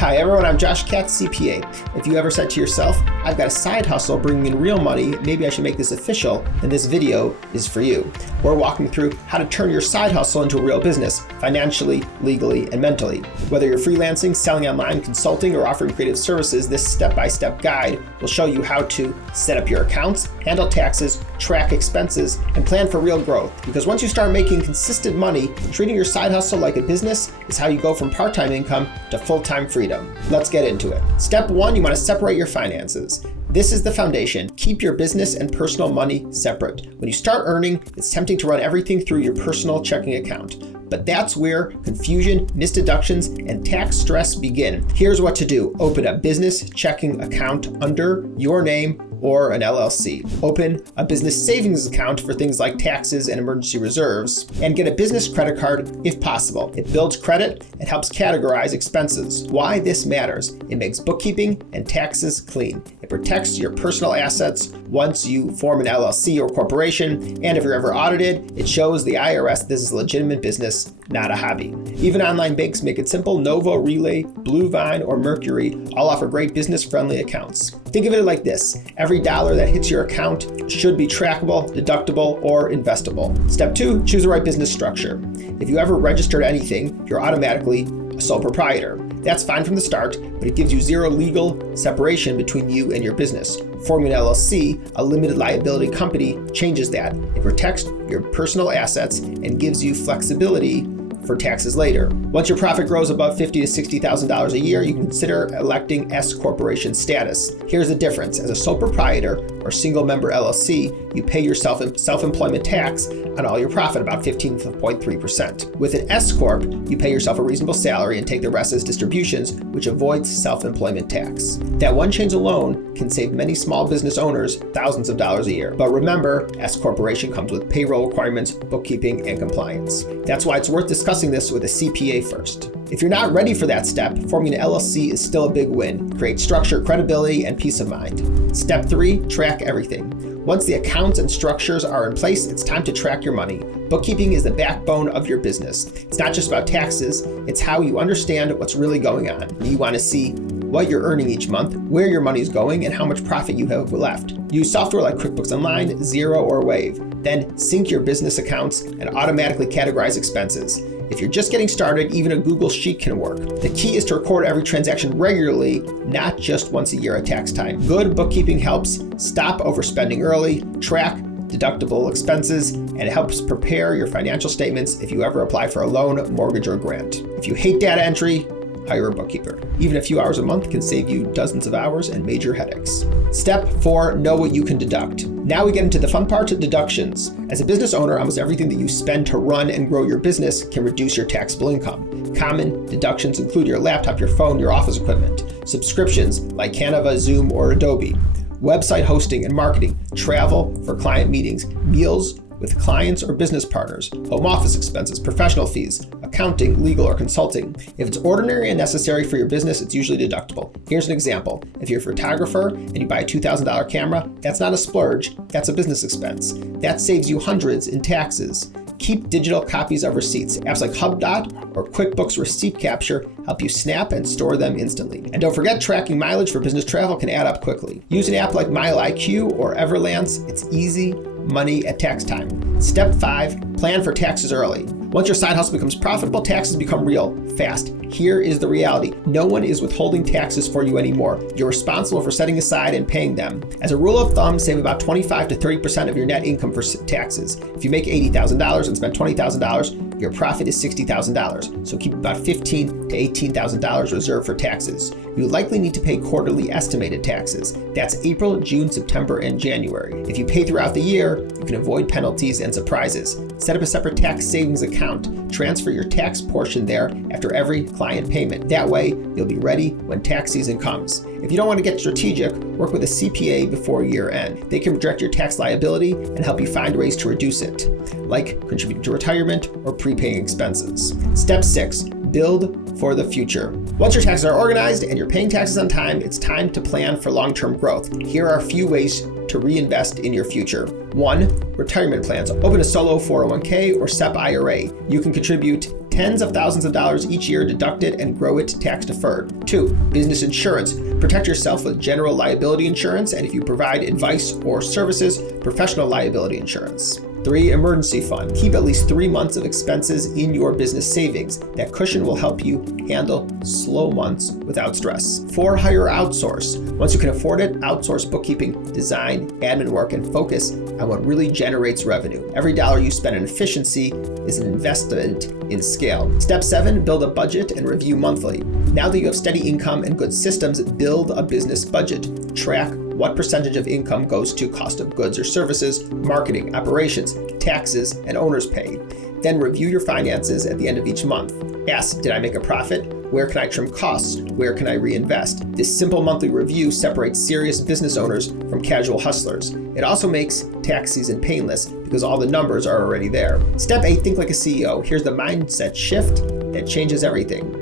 Hi everyone, I'm Josh Katz, CPA. If you ever said to yourself, I've got a side hustle bringing in real money, maybe I should make this official, then this video is for you. We're walking through how to turn your side hustle into a real business, financially, legally, and mentally. Whether you're freelancing, selling online, consulting, or offering creative services, this step-by-step guide will show you how to set up your accounts, handle taxes, track expenses, and plan for real growth. Because once you start making consistent money, treating your side hustle like a business is how you go from part-time income to full-time freedom. Let's get into it. Step 1, you want to separate your finances. This is the foundation. Keep your business and personal money separate. When you start earning, it's tempting to run everything through your personal checking account. But that's where confusion, missed deductions, and tax stress begin. Here's what to do. Open a business checking account under your name or an LLC. Open a business savings account for things like taxes and emergency reserves, and get a business credit card if possible. It builds credit and helps categorize expenses. Why this matters: it makes bookkeeping and taxes clean. It protects your personal assets once you form an LLC or corporation, and if you're ever audited, it shows the IRS this is a legitimate business, not a hobby. Even online banks make it simple. Novo, Relay, Bluevine, or Mercury all offer great business-friendly accounts. Think of it like this: every dollar that hits your account should be trackable, deductible, or investable. Step 2, choose the right business structure. If you ever registered anything, you're automatically a sole proprietor. That's fine from the start, but it gives you zero legal separation between you and your business. Forming an LLC, a limited liability company, changes that. It protects your personal assets and gives you flexibility for taxes later. Once your profit grows above $50,000 to $60,000 a year, you can consider electing S corporation status. Here's the difference: as a sole proprietor or single member LLC, you pay your self-employment tax on all your profit, about 15.3%. With an S corp, you pay yourself a reasonable salary and take the rest as distributions, which avoids self-employment tax. That one change alone can save many small business owners thousands of dollars a year. But remember, S corporation comes with payroll requirements, bookkeeping, and compliance. That's why it's worth discussing this with a CPA first. If you're not ready for that step, forming an LLC is still a big win. Create structure, credibility, and peace of mind. Step 3, track everything. Once the accounts and structures are in place, it's time to track your money. Bookkeeping is the backbone of your business. It's not just about taxes, it's how you understand what's really going on. You want to see what you're earning each month, where your money is going, and how much profit you have left. Use software like QuickBooks Online, Xero, or Wave. Then sync your business accounts and automatically categorize expenses. If you're just getting started, even a Google Sheet can work. The key is to record every transaction regularly, not just once a year at tax time. Good bookkeeping helps stop overspending early, track deductible expenses, and it helps prepare your financial statements if you ever apply for a loan, mortgage, or grant. If you hate data entry, hire a bookkeeper. Even a few hours a month can save you dozens of hours and major headaches. Step 4, know what you can deduct. Now we get into the fun part of deductions. As a business owner, almost everything that you spend to run and grow your business can reduce your taxable income. Common deductions include your laptop, your phone, your office equipment, subscriptions like Canva, Zoom, or Adobe, website hosting and marketing, travel for client meetings, meals with clients or business partners, home office expenses, professional fees, accounting, legal, or consulting. If it's ordinary and necessary for your business, it's usually deductible. Here's an example. If you're a photographer and you buy a $2,000 camera, that's not a splurge, that's a business expense. That saves you hundreds in taxes. Keep digital copies of receipts. Apps like HubDot or QuickBooks Receipt Capture help you snap and store them instantly. And don't forget, tracking mileage for business travel can add up quickly. Use an app like MileIQ or Everlance. It's easy money at tax time. Step 5, plan for taxes early. Once your side hustle becomes profitable, taxes become real fast. Here is the reality: no one is withholding taxes for you anymore. You're responsible for setting aside and paying them. As a rule of thumb, save about 25 to 30% of your net income for taxes. If you make $80,000 and spend $20,000, your profit is $60,000. So keep about $15,000 to $18,000 reserved for taxes. You likely need to pay quarterly estimated taxes. That's April, June, September, and January. If you pay throughout the year, you can avoid penalties and surprises. Set up a separate tax savings account. Transfer your tax portion there after every client payment. That way, you'll be ready when tax season comes. If you don't want to get strategic, work with a CPA before year end. They can project your tax liability and help you find ways to reduce it, like contributing to retirement or prepaying expenses. Step 6, Build for the future. Once your taxes are organized and you're paying taxes on time, it's time to plan for long-term growth. Here are a few ways to reinvest in your future. 1. Retirement plans. Open a solo 401k or SEP IRA. You can contribute tens of thousands of dollars each year, deduct it, and grow it tax deferred. 2. Business insurance. Protect yourself with general liability insurance, and if you provide advice or services, professional liability insurance. 3. Emergency fund. Keep at least 3 months of expenses in your business savings. That cushion will help you handle slow months without stress. 4. Hire or outsource. Once you can afford it, outsource bookkeeping, design, admin work, and focus on what really generates revenue. Every dollar you spend on efficiency is an investment in scale. Step 7. Build a budget and review monthly. Now that you have steady income and good systems, build a business budget. Track what percentage of income goes to cost of goods or services, marketing, operations, taxes, and owner's pay. Then review your finances at the end of each month. Ask, did I make a profit? Where can I trim costs? Where can I reinvest? This simple monthly review separates serious business owners from casual hustlers. It also makes tax season painless because all the numbers are already there. Step 8, think like a CEO. Here's the mindset shift that changes everything.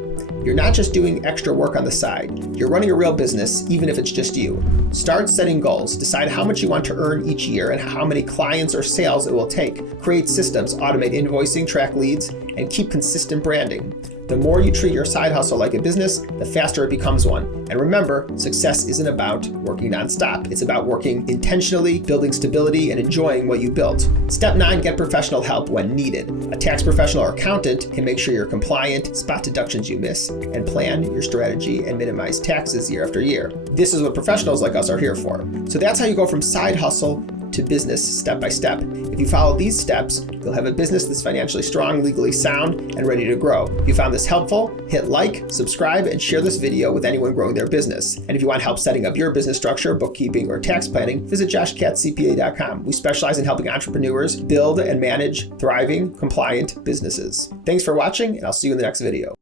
You're not just doing extra work on the side. You're running a real business, even if it's just you. Start setting goals. Decide how much you want to earn each year and how many clients or sales it will take. Create systems, automate invoicing, track leads, and keep consistent branding. The more you treat your side hustle like a business, the faster it becomes one. And remember, success isn't about working nonstop. It's about working intentionally, building stability, and enjoying what you built. Step 9, get professional help when needed. A tax professional or accountant can make sure you're compliant, spot deductions you miss, and plan your strategy and minimize taxes year after year. This is what professionals like us are here for. So that's how you go from side hustle to business step by step. If you follow these steps, you'll have a business that's financially strong, legally sound, and ready to grow. If you found this helpful, hit like, subscribe, and share this video with anyone growing their business. And if you want help setting up your business structure, bookkeeping, or tax planning, visit joshkatzcpa.com. We specialize in helping entrepreneurs build and manage thriving, compliant businesses. Thanks for watching, and I'll see you in the next video.